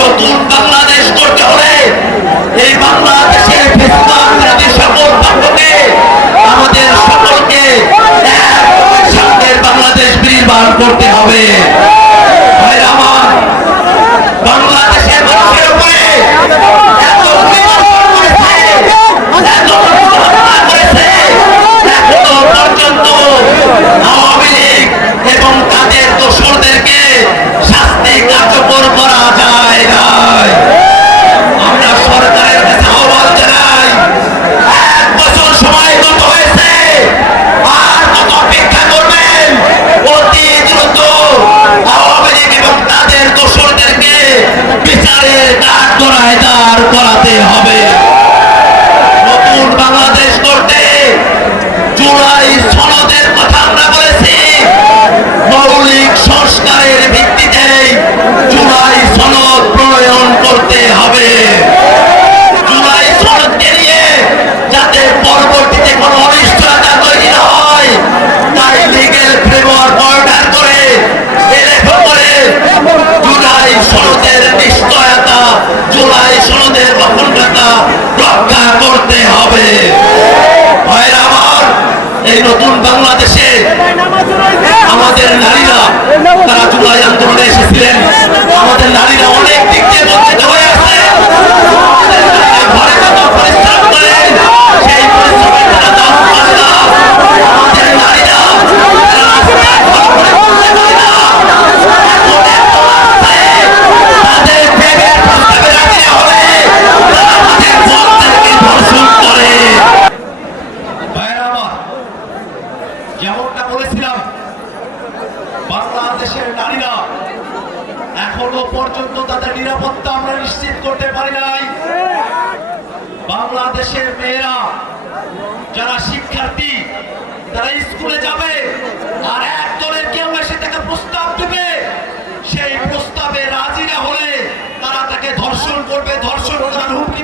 নতুন বাংলাদেশ করতে হলে এই বাংলাদেশের বিরোধী সকল পক্ষকে আমাদের সকলকে এক সামনের বাংলাদেশ নির্মাণ করতে হবে। বাংলাদেশের মানুষের উপরে এখনো পর্যন্ত আওয়ামী লীগ এবং তাদের দোসরদেরকে শাস্তি কার্যকর করা যায় নাই। আমরা সরকারের কাছে আহ্বান জানাই, 1 বছর সময় গত হয়েছে, আর কত অপেক্ষা করবেন? অতি দ্রুত আওয়ামী লীগ এবং তাদের দোসরদেরকে বিচারের কাঠগড়ায় দাঁড় করাতে হবে। নতুন বাংলাদেশ করতে জুলাই সনদের কথা আমরা বলেছি, মৌলিক সংস্কারের ভিত্তিতে জুলাই সনদ প্রণয়ন করতে হবে। জুলাই সনদকে নিয়ে যাতে পরবর্তীতে কোনো অনিশ্চয়তা তৈরি না হয়, তাই লিগেল ফ্রেমওয়ার্ক অর্ডার করে জুলাই সনদের নিশ্চয়তা, জুলাই সনদের অখণ্ডতা রক্ষা করতে হবে। এই নতুন বাংলাদেশে আমাদের নারীরা, তারা জুলাই আন্দোলনে এসেছিলেন, আমাদের নারীরা অনেক দিক দিয়ে বঞ্চিত হয়ে আছে। ঘরে কত পরিশ্রম করেন, সেই পরিশ্রমের তারা দাম পান না। আমাদের নারীরা তাদের প্রেমের প্রস্তাবে রাজি হলে তারা আমাদের ভোটদেরকে ধর্ষণ করে। যেমনটা বলেছিলাম, বাংলাদেশের নারীরা এখনো পর্যন্ত তাদের নিরাপত্তা আমরা নিশ্চিত করতে পারি নাই। বাংলাদেশের মেয়েরা যারা শিক্ষার্থী, তারা স্কুলে যাবে, আর একদলের কেউ এসে তাকে প্রস্তাব দেবে, সেই প্রস্তাবে রাজি না হলে তারা তাকে ধর্ষণ করবে, ধর্ষণ করার হুমকি